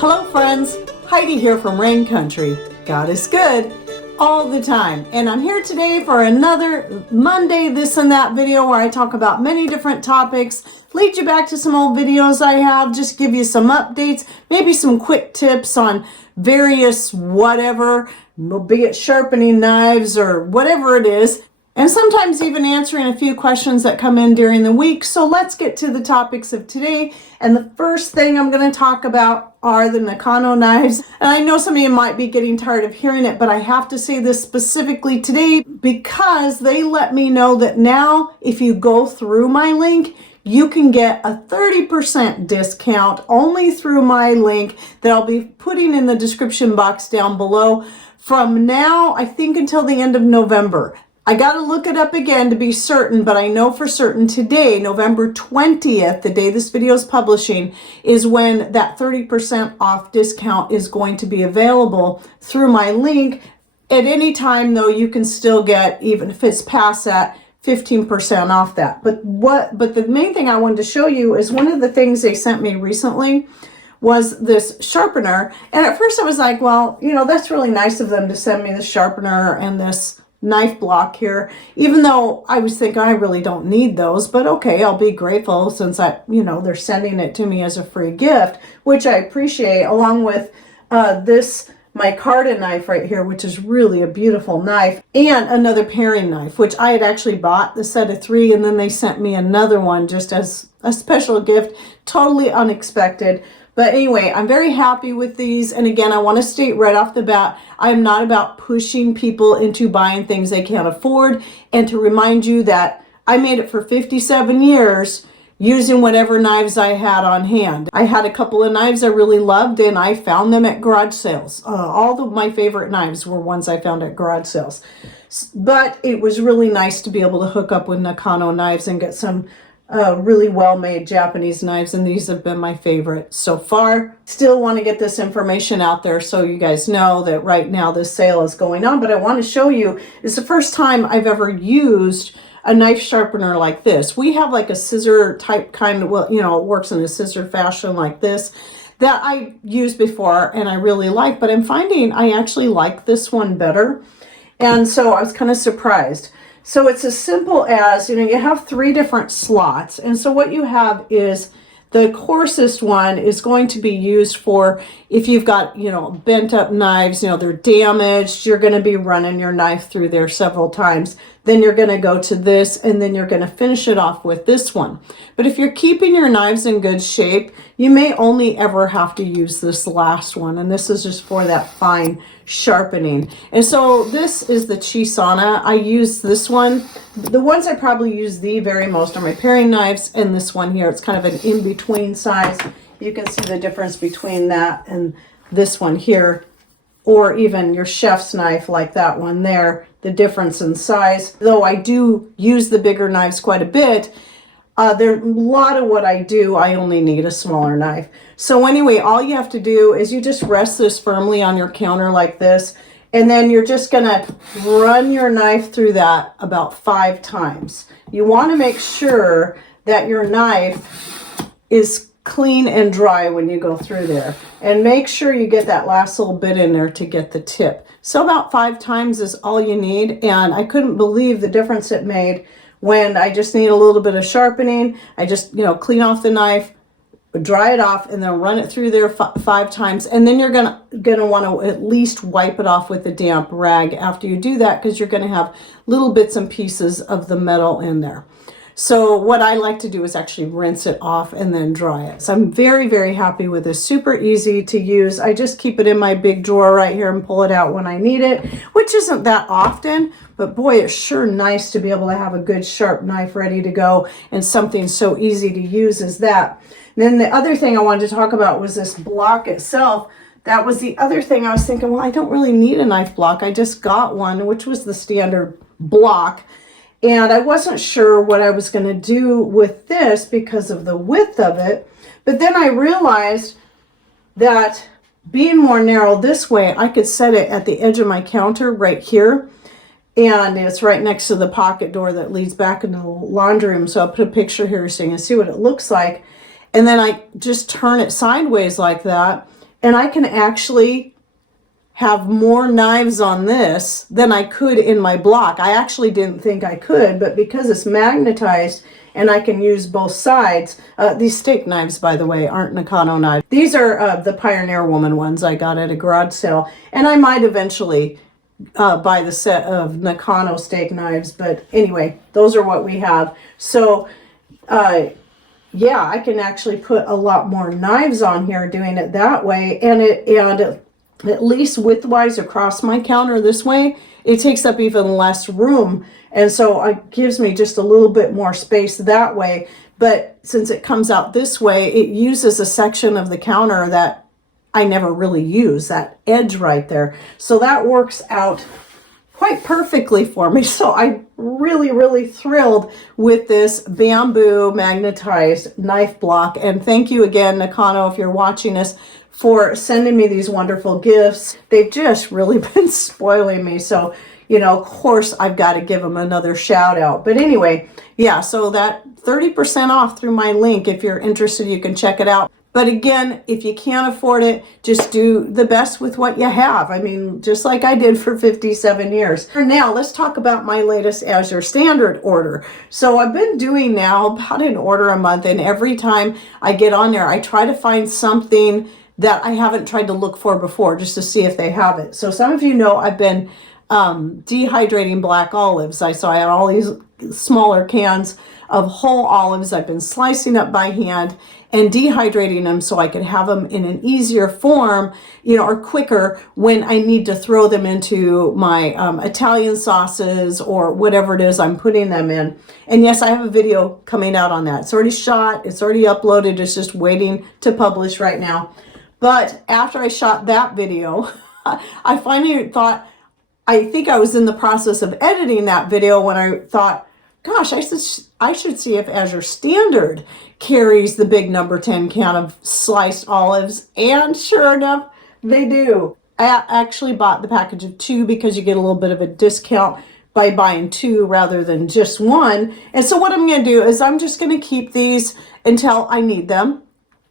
Hello friends, Heidi here from Rain Country. God is good all the time. And I'm here today for another Monday this and that video where I talk about many different topics, lead you back to some old videos I have, just give you some updates, maybe some quick tips on various whatever, be it sharpening knives or whatever it is. And sometimes even answering a few questions that come in during the week. So let's get to the topics of today. And the first thing I'm going to talk about are the Nakano knives. And I know some of you might be getting tired of hearing it, but I have to say this specifically today because they let me know that now if you go through my link, you can get a 30% discount only through my link that I'll be putting in the description box down below from now, I think until the end of November. I got to look it up again to be certain, but I know for certain today, November 20th, the day this video is publishing, is when that 30% off discount is going to be available through my link. At any time, though, you can still get, even if it's past that, 15% off that. But the main thing I wanted to show you is one of the things they sent me recently was this sharpener. And at first I was like, well, you know, that's really nice of them to send me the sharpener and this knife block here, even though I was thinking I really don't need those, but okay, I'll be grateful since they're sending it to me as a free gift, which I appreciate, along with this micarta knife right here, which is really a beautiful knife, and another paring knife, which I had actually bought the set of 3, and then they sent me another one just as a special gift, totally unexpected. But anyway, I'm very happy with these. And again, I want to state right off the bat, I am not about pushing people into buying things they can't afford. And to remind you that I made it for 57 years using whatever knives I had on hand. I had a couple of knives I really loved and I found them at garage sales. All of my favorite knives were ones I found at garage sales. But it was really nice to be able to hook up with Nakano knives and get some really well-made Japanese knives, and these have been my favorite so far. Still want to get this information out there so you guys know that right now this sale is going on, but I want to show you, it's the first time I've ever used a knife sharpener like this. We have like a scissor type kind of, well, you know, it works in a scissor fashion like this that I used before and I really like, but I'm finding I actually like this one better. And so I was kind of surprised. So it's as simple as, you have 3 different slots. And so what you have is the coarsest one is going to be used for if you've got, bent up knives, they're damaged, you're going to be running your knife through there several times. Then you're going to go to this and then you're going to finish it off with this one. But if you're keeping your knives in good shape, you may only ever have to use this last one. And this is just for that fine sharpening. And so this is the Chisana. I use this one. The ones I probably use the very most are my paring knives and this one here. It's kind of an in-between size. You can see the difference between that and this one here, or even your chef's knife like that one there, the difference in size. Though I do use the bigger knives quite a bit, a lot of what I do, I only need a smaller knife. So anyway, all you have to do is you just rest this firmly on your counter like this, and then you're just gonna run your knife through that about 5 times. You wanna make sure that your knife is clean and dry when you go through there. And make sure you get that last little bit in there to get the tip. So about 5 times is all you need, and I couldn't believe the difference it made when I just need a little bit of sharpening. I just, clean off the knife, dry it off, and then run it through there 5 times. And then you're gonna want to at least wipe it off with a damp rag after you do that, because you're gonna have little bits and pieces of the metal in there. So what I like to do is actually rinse it off and then dry it. So I'm very, very happy with this. Super easy to use. I just keep it in my big drawer right here and pull it out when I need it, which isn't that often, but boy, it's sure nice to be able to have a good sharp knife ready to go, and something so easy to use as that. And then the other thing I wanted to talk about was this block itself. That was the other thing I was thinking, well, I don't really need a knife block. I just got one, which was the standard block. And I wasn't sure what I was going to do with this because of the width of it. But then I realized that being more narrow this way, I could set it at the edge of my counter right here. And it's right next to the pocket door that leads back into the laundry room. So I'll put a picture here so you can see what it looks like. And then I just turn it sideways like that. And I can actually have more knives on this than I could in my block. I actually didn't think I could, but because it's magnetized and I can use both sides. These steak knives, by the way, aren't Nakano knives. These are the Pioneer Woman ones I got at a garage sale, and I might eventually buy the set of Nakano steak knives, but anyway, those are what we have. So yeah, I can actually put a lot more knives on here doing it that way, and at least widthwise across my counter this way, it takes up even less room, and so it gives me just a little bit more space that way. But since it comes out this way, it uses a section of the counter that I never really use, that edge right there. So that works out quite perfectly for me. So I'm really, really thrilled with this bamboo magnetized knife block. And thank you again, Nakano, if you're watching this, for sending me these wonderful gifts. They've just really been spoiling me. So, you know, of course, I've got to give them another shout out. But anyway, yeah, so that 30% off through my link. If you're interested, you can check it out. But again, if you can't afford it, just do the best with what you have. I mean, just like I did for 57 years. Now, let's talk about my latest Azure Standard order. So I've been doing now about an order a month, and every time I get on there, I try to find something that I haven't tried to look for before, just to see if they have it. So some of you know I've been dehydrating black olives. So I had all these smaller cans of whole olives I've been slicing up by hand and dehydrating them so I could have them in an easier form, you know, or quicker when I need to throw them into my Italian sauces or whatever it is I'm putting them in. And yes, I have a video coming out on that. It's already shot, it's already uploaded, it's just waiting to publish right now. But after I shot that video, I finally thought, I think I was in the process of editing that video when I thought, gosh, I should see if Azure Standard carries the big number 10 can of sliced olives. And sure enough, they do. I actually bought the package of 2 because you get a little bit of a discount by buying 2 rather than just 1. And so what I'm going to do is I'm just going to keep these until I need them.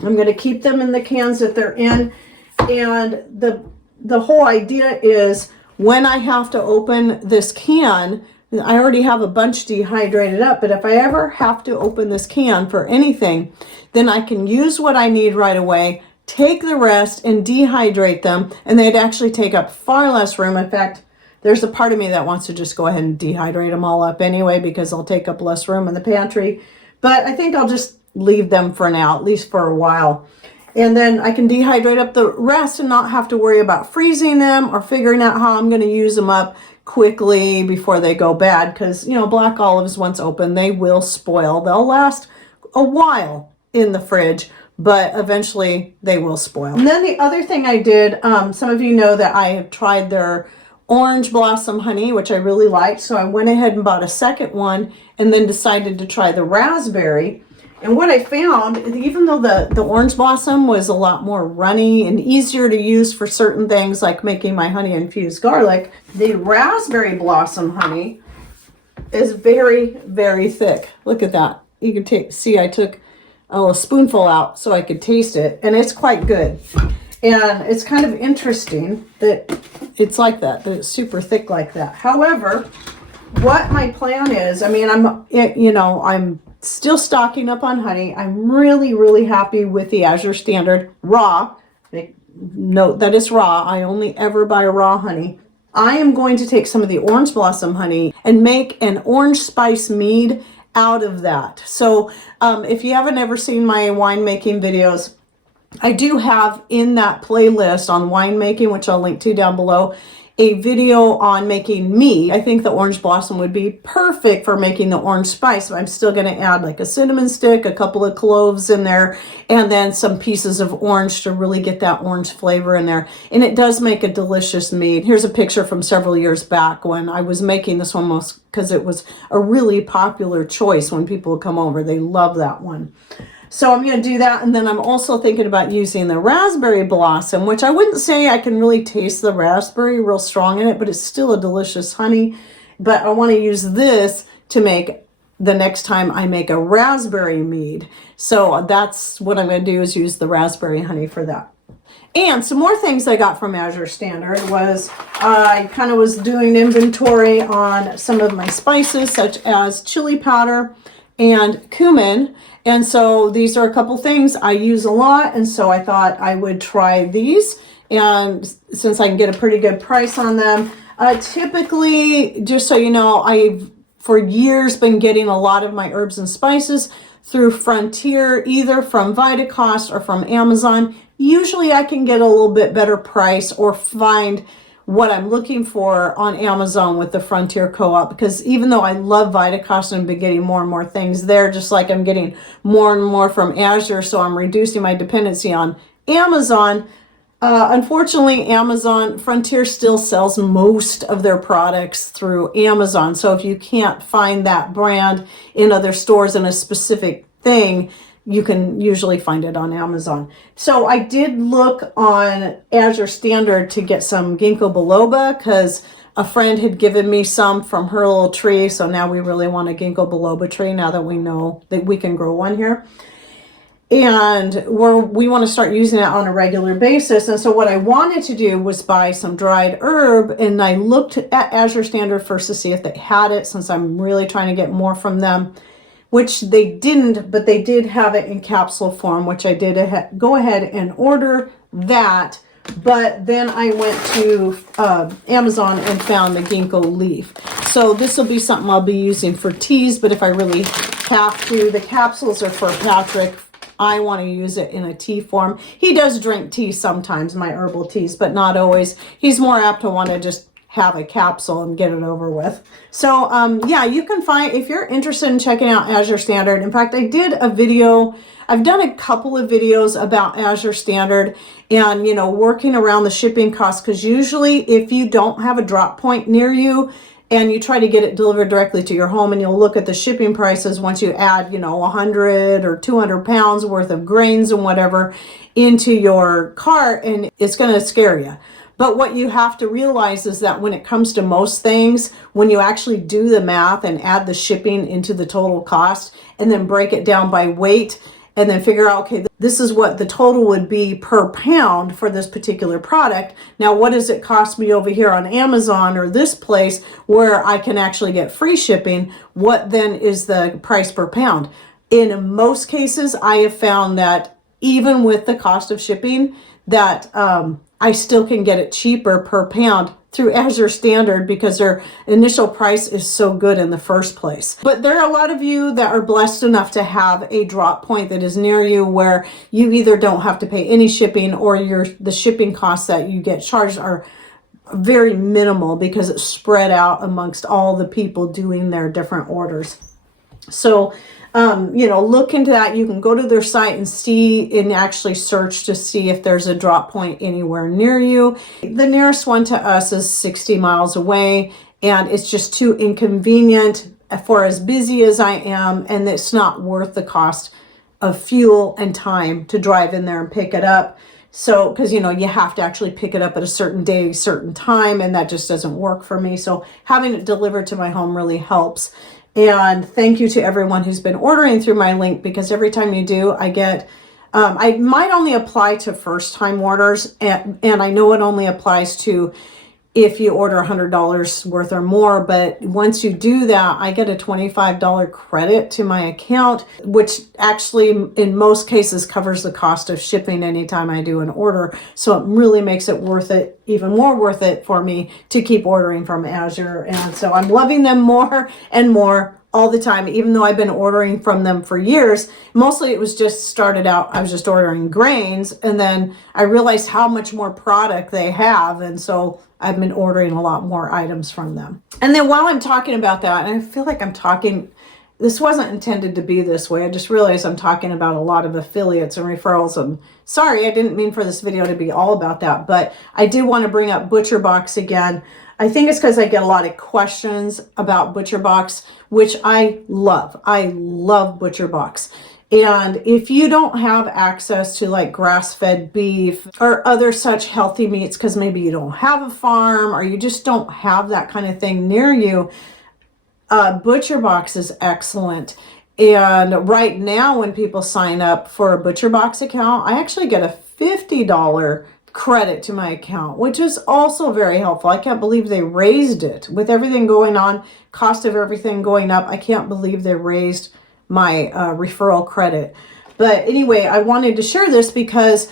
I'm going to keep them in the cans that they're in. And the whole idea is when I have to open this can, I already have a bunch dehydrated up, but if I ever have to open this can for anything, then I can use what I need right away, take the rest and dehydrate them, and they'd actually take up far less room. In fact, there's a part of me that wants to just go ahead and dehydrate them all up anyway, because they'll take up less room in the pantry. But I think I'll just leave them for now, at least for a while. And then I can dehydrate up the rest and not have to worry about freezing them or figuring out how I'm going to use them up quickly before they go bad. Because, you know, black olives, once open, they will spoil. They'll last a while in the fridge, but eventually they will spoil. And then the other thing I did, some of you know that I have tried their orange blossom honey, which I really liked. So I went ahead and bought a second one and then decided to try the raspberry. And what I found, even though the orange blossom was a lot more runny and easier to use for certain things like making my honey infused garlic, the raspberry blossom honey is very, very thick. Look at that. You can see I took a spoonful out so I could taste it, and it's quite good. And it's kind of interesting that it's like that it's super thick like that. However, what my plan is, I mean, I'm still stocking up on honey. I'm really, really happy with the Azure Standard raw. Note that it's raw. I only ever buy raw honey. I am going to take some of the orange blossom honey and make an orange spice mead out of that. So if you haven't ever seen my winemaking videos, I do have in that playlist on winemaking, which I'll link to down below, a video on making mead. I think the orange blossom would be perfect for making the orange spice. I'm still going to add like a cinnamon stick, a couple of cloves in there, and then some pieces of orange to really get that orange flavor in there. And it does make a delicious mead. Here's a picture from several years back when I was making this one, most because it was a really popular choice when people would come over. They love that one. So I'm going to do that, and then I'm also thinking about using the raspberry blossom, which I wouldn't say I can really taste the raspberry real strong in it, but it's still a delicious honey. But I want to use this to make the next time I make a raspberry mead. So that's what I'm going to do, is use the raspberry honey for that. And some more things I got from Azure Standard was I kind of was doing inventory on some of my spices, such as chili powder and cumin. And so these are a couple things I use a lot. And so I thought I would try these. And since I can get a pretty good price on them, typically, just so you know, I've for years been getting a lot of my herbs and spices through Frontier, either from Vitacost or from Amazon. Usually I can get a little bit better price or find what I'm looking for on Amazon with the Frontier Co-op, because even though I love Vitacost and I've been getting more and more things there, just like I'm getting more and more from Azure, so I'm reducing my dependency on Amazon. Unfortunately, Amazon Frontier still sells most of their products through Amazon. So if you can't find that brand in other stores in a specific thing, you can usually find it on Amazon. So I did look on Azure Standard to get some ginkgo biloba because a friend had given me some from her little tree. So now we really want a ginkgo biloba tree now that we know that we can grow one here. And we want to start using it on a regular basis. And so what I wanted to do was buy some dried herb, and I looked at Azure Standard first to see if they had it, since I'm really trying to get more from them, which they didn't, but they did have it in capsule form, which I did go ahead and order that. But then I went to Amazon and found the ginkgo leaf. So this will be something I'll be using for teas, but if I really have to, the capsules are for Patrick. I want to use it in a tea form. He does drink tea sometimes, my herbal teas, but not always. He's more apt to want to just have a capsule and get it over with. So yeah, you can find, if you're interested in checking out Azure Standard. In fact, I did a video, I've done a couple of videos about Azure Standard and, you know, working around the shipping costs, because usually if you don't have a drop point near you, and you try to get it delivered directly to your home, and you'll look at the shipping prices once you add, you know, 100 or 200 pounds worth of grains and whatever into your cart, and it's going to scare you. But what you have to realize is that when it comes to most things, when you actually do the math and add the shipping into the total cost and then break it down by weight, and then figure out, okay, this is what the total would be per pound for this particular product. Now, what does it cost me over here on Amazon or this place where I can actually get free shipping? What then is the price per pound? In most cases, I have found that even with the cost of shipping, that I still can get it cheaper per pound through Azure Standard, because their initial price is so good in the first place. But there are a lot of you that are blessed enough to have a drop point that is near you, where you either don't have to pay any shipping, or the shipping costs that you get charged are very minimal because it's spread out amongst all the people doing their different orders. So you know, look into that. You can go to their site and see, and actually search to see if there's a drop point anywhere near you. The nearest one to us is 60 miles away, and it's just too inconvenient for as busy as I am, and it's not worth the cost of fuel and time to drive in there and pick it up. So, because, you know, you have to actually pick it up at a certain day, certain time, and that just doesn't work for me. So having it delivered to my home really helps. And thank you to everyone who's been ordering through my link, because every time you do, I get, I might only apply to first time orders, and I know it only applies to if you order $100 worth or more. But once you do that, I get a $25 credit to my account, which actually in most cases covers the cost of shipping anytime I do an order. So it really makes it worth it, even more worth it for me to keep ordering from Azure. And so I'm loving them more and more all the time, even though I've been ordering from them for years. Mostly it was just started out, I was just ordering grains, and then I realized how much more product they have. And so I've been ordering a lot more items from them. And then while I'm talking about that, and I feel like I'm talking, this wasn't intended to be this way. I just realized I'm talking about a lot of affiliates and referrals. And sorry, I didn't mean for this video to be all about that, but I do want to bring up ButcherBox again. I think it's because I get a lot of questions about ButcherBox, which I love. I love ButcherBox. And if you don't have access to like grass-fed beef or other such healthy meats, because maybe you don't have a farm or you just don't have that kind of thing near you, ButcherBox is excellent. And right now, when people sign up for a ButcherBox account, I actually get a $50 credit to my account, which is also very helpful. I can't believe they raised it with everything going on, cost of everything going up. I can't believe they raised my referral credit. But anyway, I wanted to share this because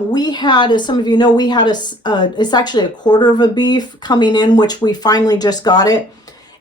we had, as some of you know, we had it's actually a quarter of a beef coming in, which we finally just got it.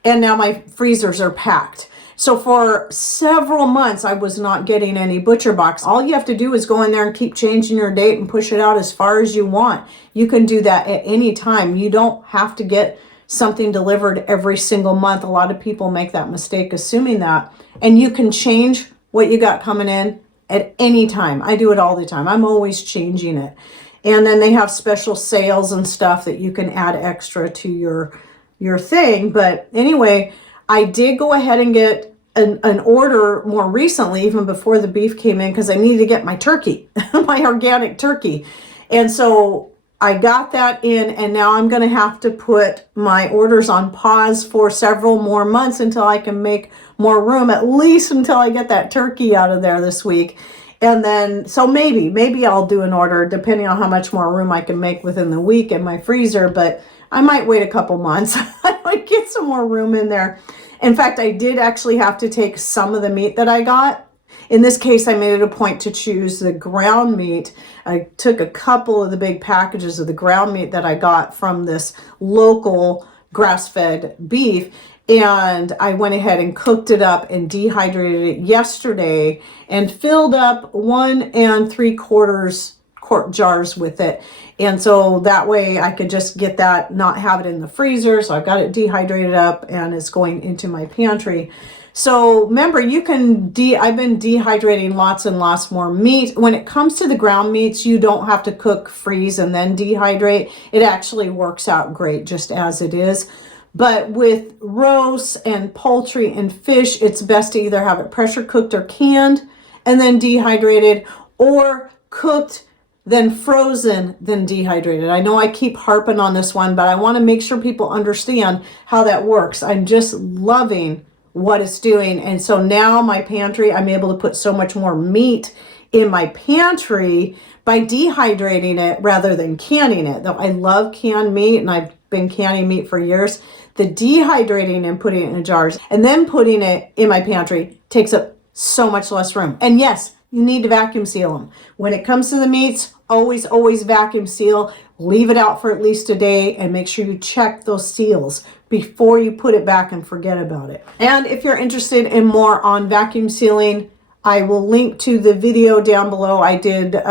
And now my freezers are packed. So for several months, I was not getting any butcher box. All you have to do is go in there and keep changing your date and push it out as far as you want. You can do that at any time. You don't have to get something delivered every single month. A lot of people make that mistake assuming that. And you can change what you got coming in at any time. I do it all the time. I'm always changing it. And then they have special sales and stuff that you can add extra to your thing. But anyway, I did go ahead and get an order more recently, even before the beef came in, because I needed to get my turkey, my organic turkey. And so I got that in, and now I'm going to have to put my orders on pause for several more months until I can make more room, at least until I get that turkey out of there this week. And then, so maybe I'll do an order depending on how much more room I can make within the week in my freezer, but I might wait a couple months. I might get some more room in there. In fact, I did actually have to take some of the meat that I got. In this case, I made it a point to choose the ground meat. I took a couple of the big packages of the ground meat that I got from this local grass-fed beef, and I went ahead and cooked it up and dehydrated it yesterday and filled up 1 3/4 quart jars with it. And so that way I could just get that, not have it in the freezer. So I've got it dehydrated up and it's going into my pantry. So remember, you can, I've been dehydrating lots and lots more meat. When it comes to the ground meats, you don't have to cook, freeze, and then dehydrate. It actually works out great just as it is. But with roasts and poultry and fish, it's best to either have it pressure cooked or canned and then dehydrated, or cooked, then frozen, then dehydrated. I know I keep harping on this one, but I want to make sure people understand how that works. I'm just loving what it's doing. And so now my pantry, I'm able to put so much more meat in my pantry by dehydrating it rather than canning it. Though I love canned meat and I've been canning meat for years, the dehydrating and putting it in jars and then putting it in my pantry takes up so much less room. And yes, you need to vacuum seal them. When it comes to the meats, always vacuum seal. Leave it out for at least a day and make sure you check those seals before you put it back and forget about it. And if you're interested in more on vacuum sealing, I will link to the video down below I did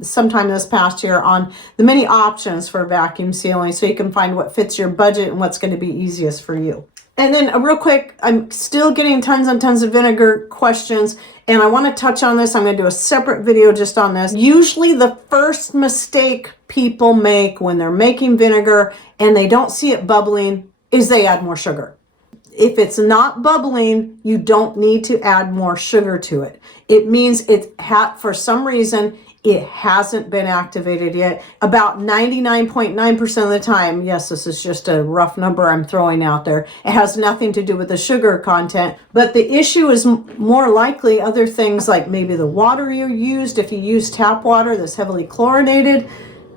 sometime this past year on the many options for vacuum sealing, so you can find what fits your budget and what's going to be easiest for you. And then real quick, I'm still getting tons and tons of vinegar questions, and I want to touch on this. I'm going to do a separate video just on this. Usually the first mistake people make when they're making vinegar and they don't see it bubbling is they add more sugar. If it's not bubbling, you don't need to add more sugar to it. It means for some reason, it hasn't been activated yet. About 99.9% of the time, yes, this is just a rough number I'm throwing out there. It has nothing to do with the sugar content, but the issue is more likely other things like maybe the water you used. If you use tap water that's heavily chlorinated,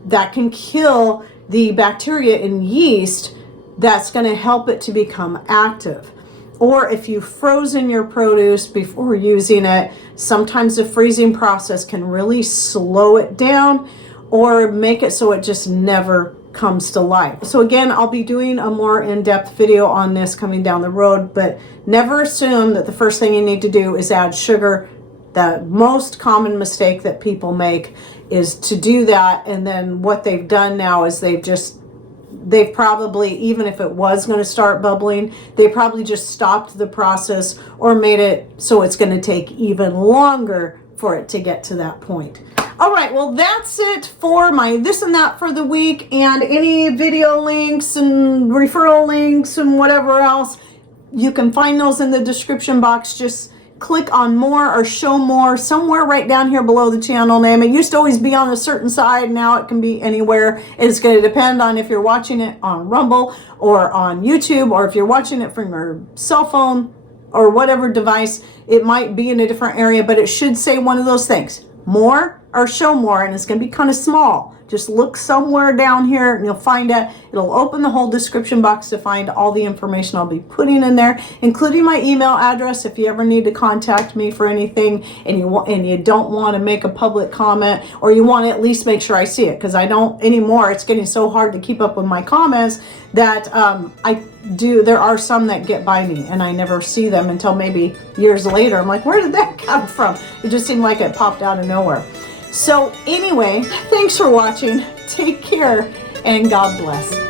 that can kill the bacteria and yeast that's going to help it to become active. Or if you've frozen your produce before using it, sometimes the freezing process can really slow it down or make it so it just never comes to life. So again, I'll be doing a more in-depth video on this coming down the road, but never assume that the first thing you need to do is add sugar. The most common mistake that people make is to do that, and then what they've done now is they've probably, even if it was going to start bubbling, they probably just stopped the process or made it so it's going to take even longer for it to get to that point. All right, well, that's it for my this and that for the week, and any video links and referral links and whatever else, you can find those in the description box. Just click on more or show more somewhere right down here below the channel name. It used to always be on a certain side. Now it can be anywhere. It's going to depend on if you're watching it on Rumble or on YouTube, or if you're watching it from your cell phone or whatever device. It might be in a different area, but it should say one of those things: more or show more, and it's going to be kind of small. Just look somewhere down here and you'll find it. It'll open the whole description box to find all the information I'll be putting in there, including my email address if you ever need to contact me for anything and you don't want to make a public comment, or you want to at least make sure I see it, because I don't anymore. It's getting so hard to keep up with my comments that there are some that get by me and I never see them until maybe years later. I'm like, where did that come from? It just seemed like it popped out of nowhere. So anyway, thanks for watching. Take care and God bless.